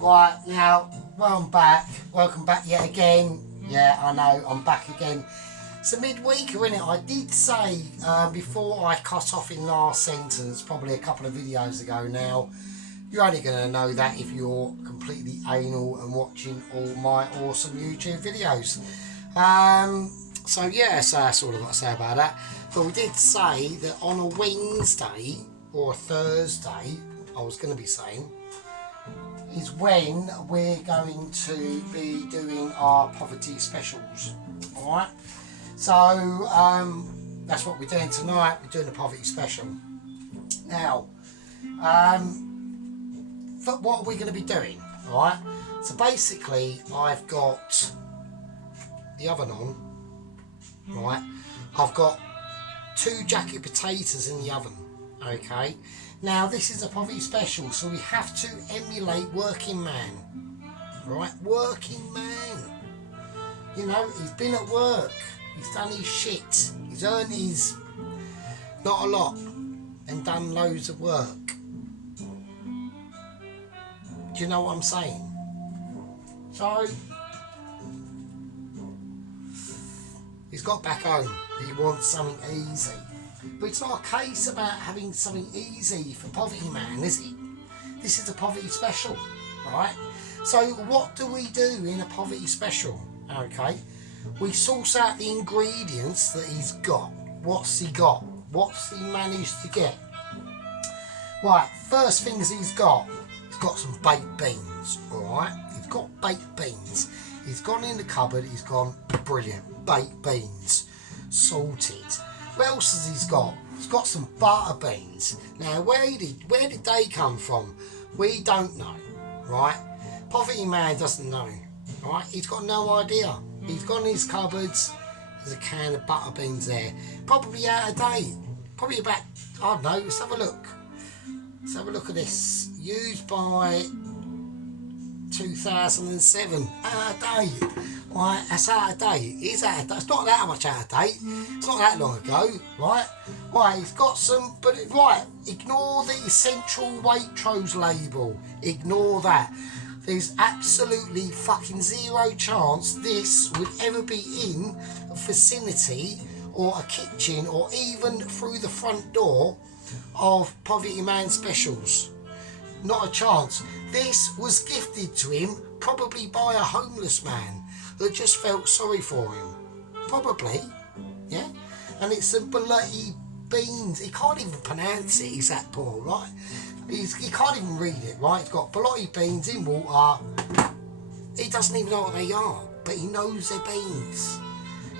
Right, now, welcome back yet again. Yeah, I know, I'm back again. It's a midweek, isn't it? I did say before I cut off in last sentence, probably a couple of videos ago now, you're only going to know that if you're completely anal and watching all my awesome YouTube videos. So yeah, so that's all I've got to say about that. But we did say that on a Wednesday or a Thursday, I was going to be saying, is when we're going to be doing our poverty specials. Alright, so that's what we're doing tonight. We're doing a poverty special. Now, what are we going to be doing? Alright, so basically I've got the oven on. Right, I've got 2 jacket potatoes in the oven. Okay, now this is a poverty special, so we have to emulate working man. Right, working man. You know, he's been at work, he's done his shit, he's earned his not a lot and done loads of work. Do you know what I'm saying? So he's got back home, he wants something easy. But it's not a case about having something easy for poverty man, is it? This is a poverty special, right? So what do we do in a poverty special? Okay, we source out the ingredients that he's got. What's he got? What's he managed to get? Right, first things he's got some baked beans, alright? He's got baked beans. He's gone in the cupboard, he's gone, brilliant, baked beans, salted. What else has he got? He's got some butter beans. Now, where did they come from? We don't know, right? Poverty man doesn't know, right? He's got no idea. He's gone in his cupboards, there's a can of butter beans there. Probably out of date. Probably about, I don't know, let's have a look. Let's have a look at this. Used by 2007. Out of date. Right, that's out of date. It's out of date. It's not that much out of date. It's not that long ago, right? Right, he's got some, but right, ignore the essential Waitrose label. Ignore that. There's absolutely fucking zero chance this would ever be in a vicinity or a kitchen or even through the front door of Poverty Man Specials. Not a chance. This was gifted to him probably by a homeless man that just felt sorry for him. Probably, yeah? And it's some bloody beans. He can't even pronounce it, he's that poor, right? He can't even read it, right? He's got bloody beans in water. He doesn't even know what they are, but he knows they're beans.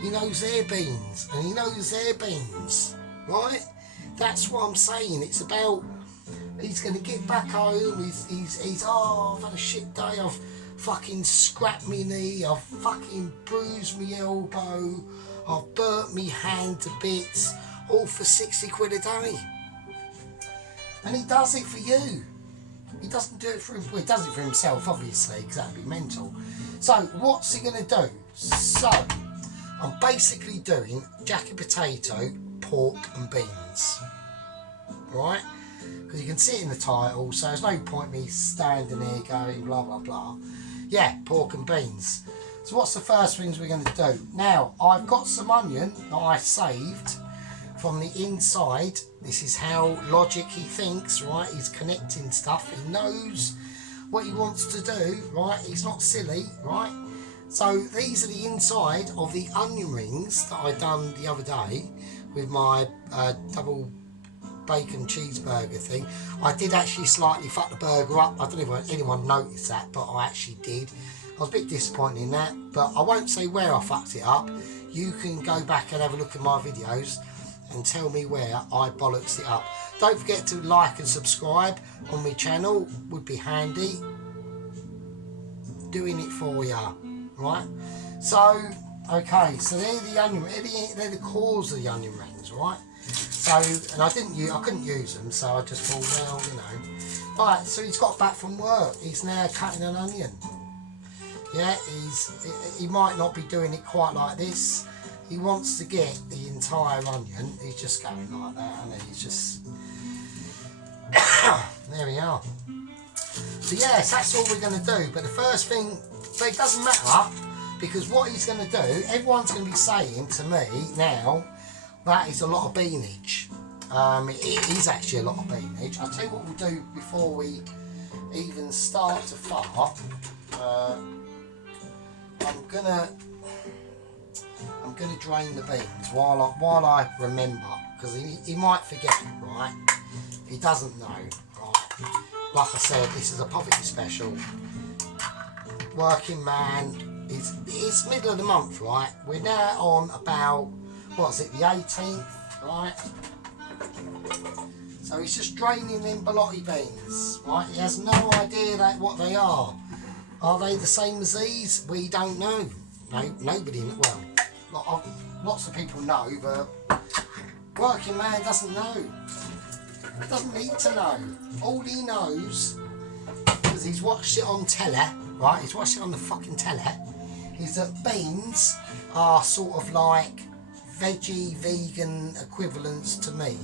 He knows they're beans, and he knows they're beans, right? That's what I'm saying. It's about, he's going to get back home, he's I've had a shit day, I've fucking scrapped me knee, I've fucking bruised me elbow, I've burnt me hand to bits, all for 60 quid a day. And he does it for you. He doesn't do it for him, well, he does it for himself obviously, because that'd be mental. So what's he going to do? So I'm basically doing jacket potato, pork and beans, right? Because you can see it in the title, so there's no point me standing here going blah blah blah. Yeah, pork and beans. So what's the first things we're going to do? Now, I've got some onion that I saved from the inside. This is how logic he thinks, right? He's connecting stuff. He knows what he wants to do, right? He's not silly, right? So these are the inside of the onion rings that I done the other day with my double bacon cheeseburger thing. I did actually slightly fuck the burger up. I don't know if anyone noticed that, but I actually did. I was a bit disappointed in that, but I won't say where I fucked it up. You can go back and have a look at my videos and tell me where I bollocks it up. Don't forget to like and subscribe on my channel, would be handy. Doing it for ya, right? So, okay, so they're the onion, they're the cores of the onion rings, right? So, and I couldn't use them, so I just thought, well, you know. Right, so he's got back from work. He's now cutting an onion. Yeah, he might not be doing it quite like this. he wants to get the entire onion. He's just going like that, and he's just there we are. So yes, that's all we're going to do. But the first thing, but it doesn't matter, because what he's going to do, everyone's going to be saying to me now that is a lot of beanage. It is actually a lot of beanage. I'll tell you what we'll do before we even start to fart. I'm gonna drain the beans while I remember, because he might forget, right? He doesn't know, right? Like I said, this is a poverty special. Working man, it's middle of the month, right? We're now on about, what's it, the 18th, right? So he's just draining them bolotti beans, right? He has no idea what they are. Are they the same as these? We don't know. No, nobody, well, lots of people know, but working man doesn't know. He doesn't need to know. All he knows, because he's watched it on telly, right? He's watched it on the fucking telly, is that beans are sort of like veggie, vegan equivalents to meat.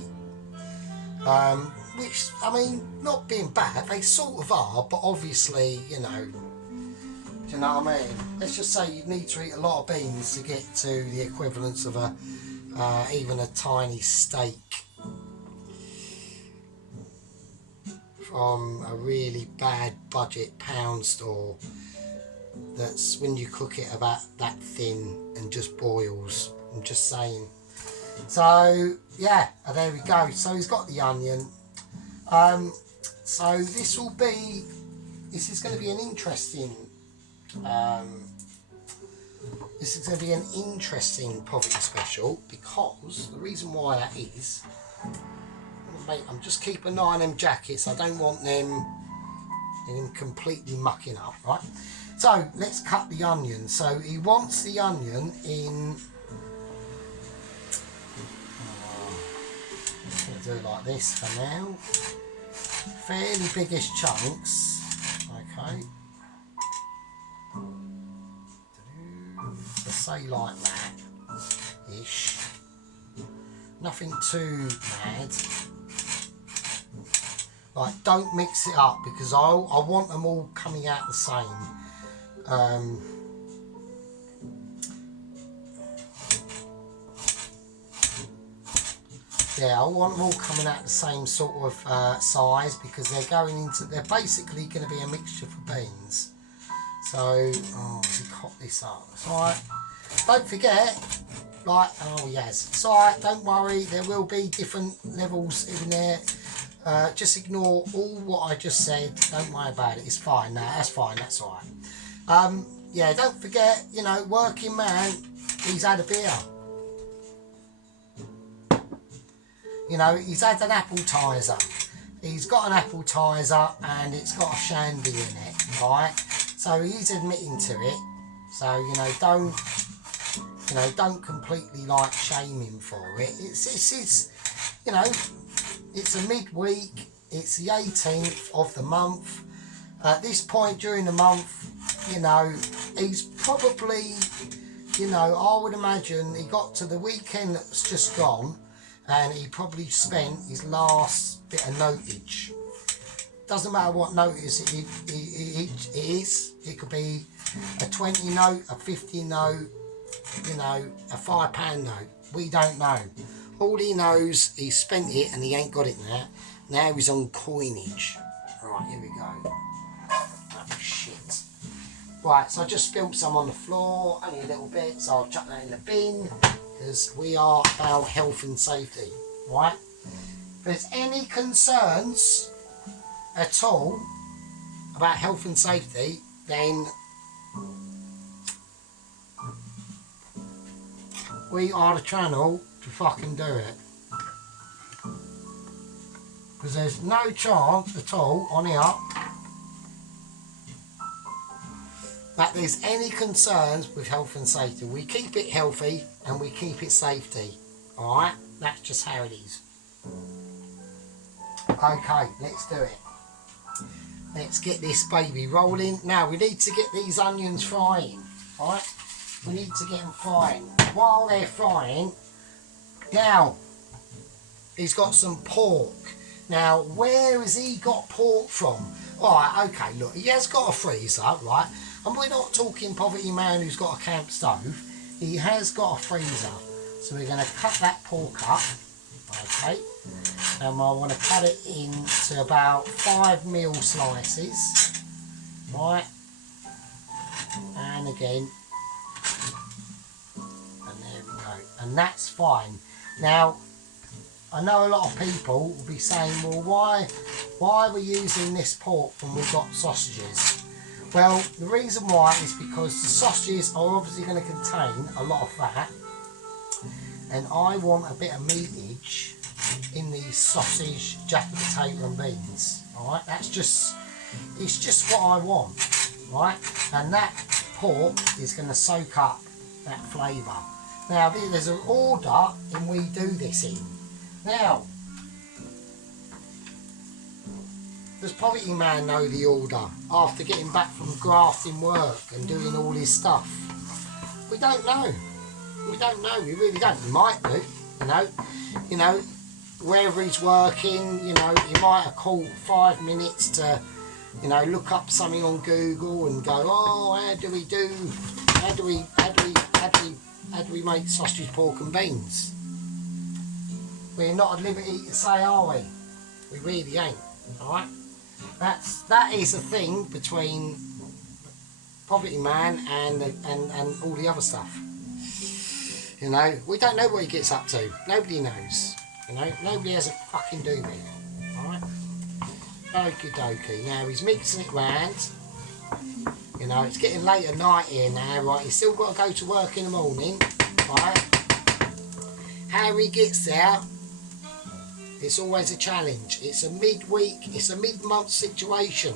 Which, I mean, not being bad, they sort of are, but obviously, you know, do you know what I mean? Let's just say you need to eat a lot of beans to get to the equivalence of even a tiny steak from a really bad budget pound store that's, when you cook it, about that thin and just boils. I'm just saying. So yeah, there we go. So he's got the onion. So this is going to be an interesting poverty special, because the reason why that is, mate, I'm just keeping an eye on them jackets. I don't want them completely mucking up, right? So let's cut the onion. So he wants the onion in, I'm going to do it like this for now, fairly biggish chunks, okay, let's say like that ish, nothing too mad. Like, don't mix it up, because I want them all coming out the same. Yeah, I want them all coming out the same sort of size, because they're basically going to be a mixture for beans. So, oh, he cocked this up. It's alright. Don't forget, like, oh yes, it's alright, don't worry, there will be different levels in there. Just ignore all what I just said, don't worry about it, it's fine. No, that's fine, that's alright. Yeah, don't forget, you know, working man, he's had a beer. You know, he's had an appetizer. He's got an appetizer and it's got a shandy in it, right? So he's admitting to it. So, you know, don't completely like shame him for it. It's you know, it's a midweek, it's the 18th of the month. At this point during the month, you know, he's probably, you know, I would imagine he got to the weekend that's just gone and he probably spent his last bit of notage. Doesn't matter what notice it is, it could be a 20 note, a 50 note, you know, a £5 note, we don't know. All he knows, he spent it and he ain't got it now. Now he's on coinage. Right, here we go. Oh, shit. Right, so I just spilled some on the floor, only a little bit, so I'll chuck that in the bin, because we are about health and safety, right? If there's any concerns at all about health and safety, then we are the channel to fucking do it, because there's no chance at all on here that there's any concerns with health and safety. We keep it healthy and we keep it safety, alright? That's just how it is. Okay, let's do it. Let's get this baby rolling. Now we need to get these onions frying, alright? we need to get them frying. While they're frying, now he's got some pork. Now, where has he got pork from? Alright, okay, look, he has got a freezer, right? And we're not talking poverty man who's got a camp stove. He has got a freezer. So we're going to cut that pork up, okay? And I want to cut it into about 5mm slices, right? And again, and there we go. And that's fine. Now, I know a lot of people will be saying, well, why are we using this pork when we've got sausages? Well, the reason why is because the sausages are obviously going to contain a lot of fat, and I want a bit of meatage in these sausage, jacket potato and beans. Alright, it's just what I want, right? And that pork is going to soak up that flavour. Now, there's an order and we do this in. Now, does Poverty Man know the order after getting back from grafting work and doing all his stuff? We don't know. We don't know. We really don't. He might do. You know, wherever he's working. You know, he might have called 5 minutes to, you know, look up something on Google and go, oh, how do we make sausage, pork and beans? We're not at liberty to say, are we? We really ain't. Alright? That is a thing between Poverty Man and all the other stuff. You know, we don't know what he gets up to. Nobody knows. You know, nobody has a fucking doobie. Alright? Okie dokie. Now he's mixing it round. You know, it's getting late at night here now, right? He's still got to go to work in the morning. Right? How he gets there, it's always a challenge. It's a midweek, it's a mid-month situation.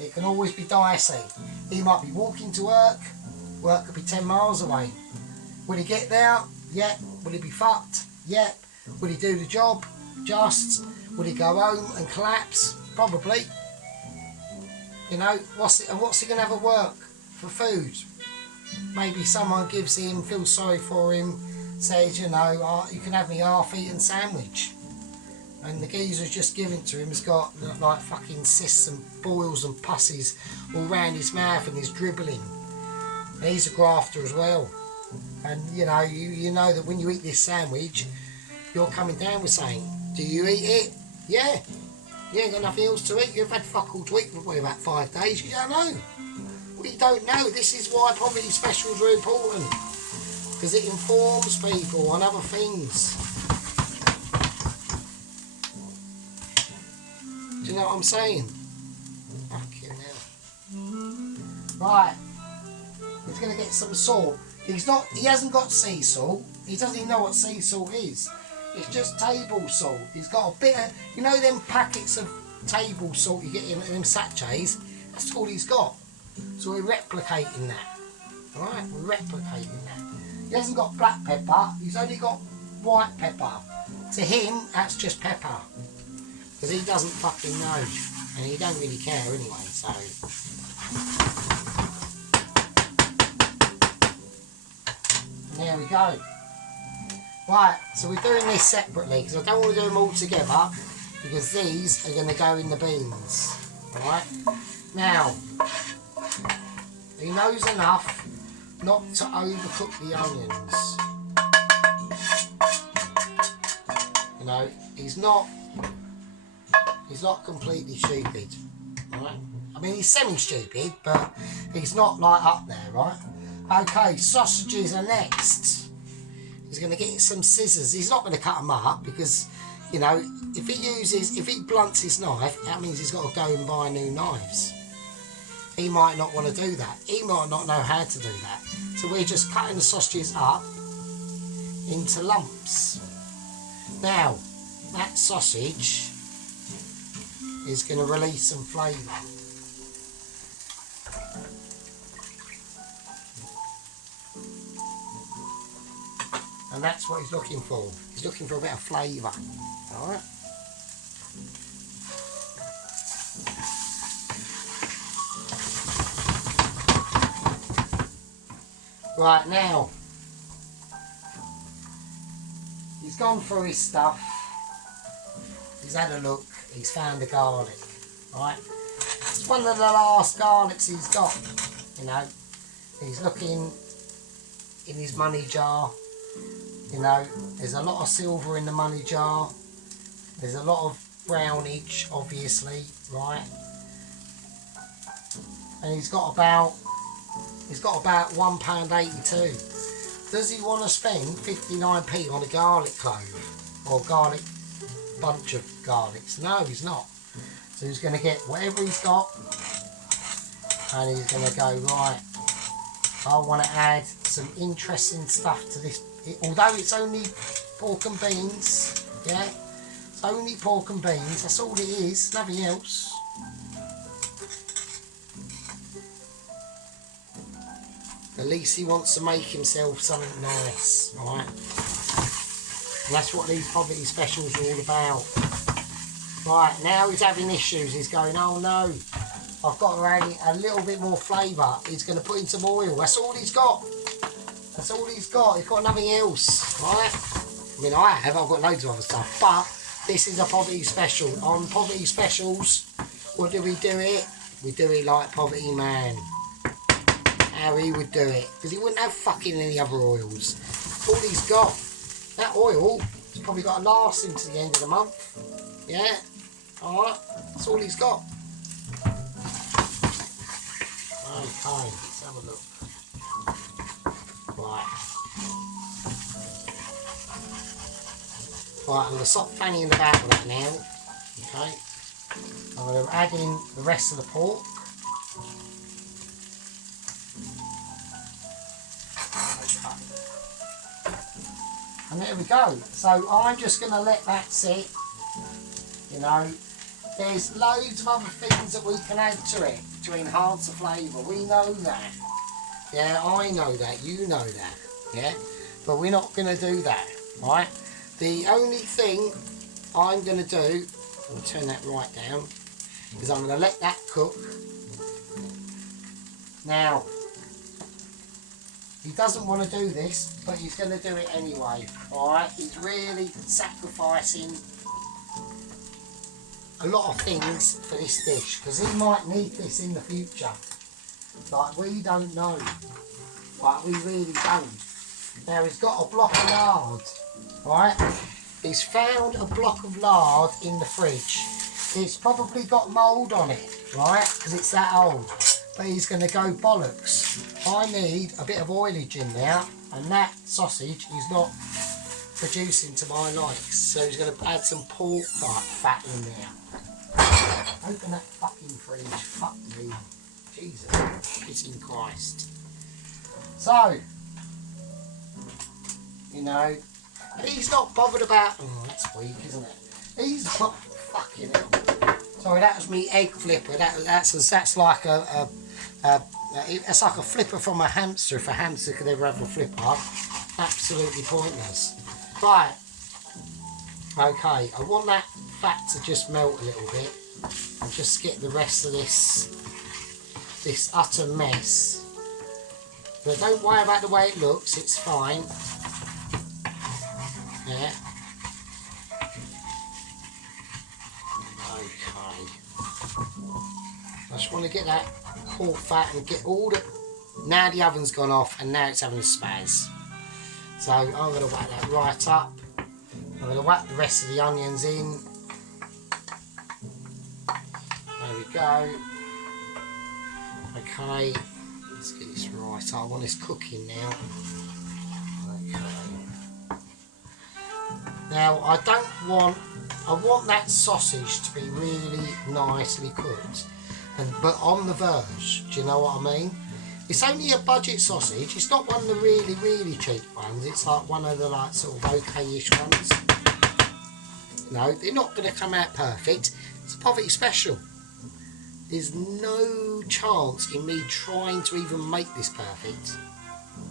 It can always be dicey. He might be walking to work, work could be 10 miles away. Will he get there? Yep. Will he be fucked? Yep. Will he do the job? Just. Will he go home and collapse? Probably. You know, what's he going to have at work for food? Maybe someone gives him, feels sorry for him, says, you know, oh, you can have me half-eaten sandwich. And the geezer's just given to him has got like fucking cysts and boils and pusses all round his mouth and he's dribbling. And he's a grafter as well. And you know that when you eat this sandwich, you're coming down with saying, do you eat it? Yeah. You ain't got nothing else to eat. You've had fuck all to eat for probably about 5 days. You don't know. Well, you don't know. This is why poverty specials are important. Because it informs people on other things. Do you know what I'm saying? Fucking hell. Right. He's going to get some salt. He hasn't got sea salt. He doesn't even know what sea salt is. It's just table salt. He's got a bit of, you know them packets of table salt you get in them sachets? That's all he's got. So we're replicating that. Alright, we're replicating that. He hasn't got black pepper, he's only got white pepper. To him, that's just pepper. Because he doesn't fucking know. And he don't really care anyway, so. And there we go. Right, so we're doing this separately because I don't want to do them all together because these are going to go in the beans. Right? Now, he knows enough not to overcook the onions. You know, he's not completely stupid. Right? I mean, he's semi-stupid, but he's not like up there, right? Okay, sausages are next. He's going to get some scissors. He's not going to cut them up because, you know, if he blunts his knife, that means he's got to go and buy new knives. He might not want to do that. He might not know how to do that. So we're just cutting the sausages up into lumps. Now, that sausage is going to release some flavour. And that's what he's looking for. He's looking for a bit of flavour. Alright? Right, now, he's gone through his stuff. He's had a look. He's found the garlic. Right? It's one of the last garlics he's got. You know, he's looking in his money jar. You know, there's a lot of silver in the money jar. There's a lot of brownage, obviously, right? And he's got about £1.82. Does he want to spend 59p on a garlic clove or garlic bunch of garlics? No, he's not. So he's going to get whatever he's got, and he's going to go, right, I want to add some interesting stuff to this. Although it's only pork and beans, yeah, it's only pork and beans, that's all it is, nothing else. At least he wants to make himself something nice, right? And that's what these poverty specials are all about. Right, now he's having issues. He's going, oh no, I've got to add a little bit more flavour. He's going to put in some oil. That's all he's got. That's all he's got. He's got nothing else, right? I mean, I've got loads of other stuff, but this is a poverty special. On poverty specials, what do we do it? We do it like Poverty Man. How he would do it, because he wouldn't have fucking any other oils. That's all he's got. That oil has probably got to last him to the end of the month. Yeah, alright, that's all he's got. Okay, let's have a look. Right. Right, I'm going to stop fanning about with that now. Okay. I'm going to add in the rest of the pork. And there we go. So I'm just going to let that sit. You know, there's loads of other things that we can add to it to enhance the flavour. We know that. Yeah, I know that. You know that. Yeah, but we're not going to do that. Right? The only thing I'm going to do, I'll turn that right down, is I'm going to let that cook. Now, he doesn't want to do this, but he's going to do it anyway. Alright, he's really sacrificing a lot of things for this dish, because he might need this in the future. Like, we don't know. Like, we really don't. Now, he's got a block of lard. Right? He's found a block of lard in the fridge. It's probably got mould on it, right? Because it's that old. But he's going to go bollocks. I need a bit of oilage in there, and that sausage is not producing to my likes. So he's going to add some pork fat in there. Open that fucking fridge. Fuck me. Jesus. Kissing Christ. So, you know, he's not bothered about... Oh, that's weak, isn't it? He's not... Fucking hell. Sorry, that was me egg flipper. That's like it's like a flipper from a hamster. If a hamster could ever have a flipper, absolutely pointless. Right. Okay, I want that fat to just melt a little bit and just get the rest of this utter mess. But don't worry about the way it looks. It's fine. Yeah. Okay. I just want to get that pork fat and get all the... Now the oven's gone off and now it's having a spaz. So I'm going to whack that right up. I'm going to whack the rest of the onions in. There we go. Okay. Let's get this right. I want this cooking now. Okay. Now I want that sausage to be really nicely cooked, but on the verge. Do you know what I mean? It's only a budget sausage. It's not one of the really, really cheap ones. It's like one of the like sort of okay-ish ones. No, they're not going to come out perfect. It's a poverty special. There's no chance in me trying to even make this perfect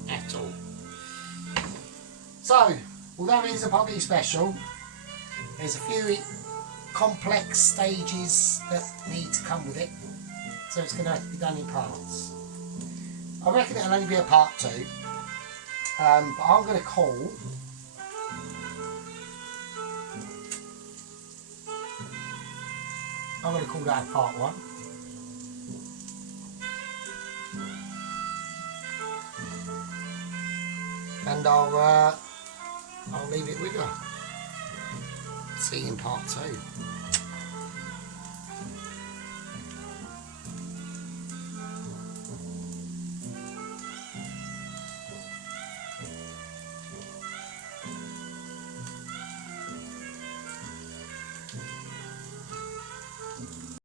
at all. So, although it is a poverty special, there's a few complex stages that need to come with it. So it's going to have to be done in parts. I reckon it'll only be a part 2, But I'm going to call that part one. And I'll leave it with you. See you in part two.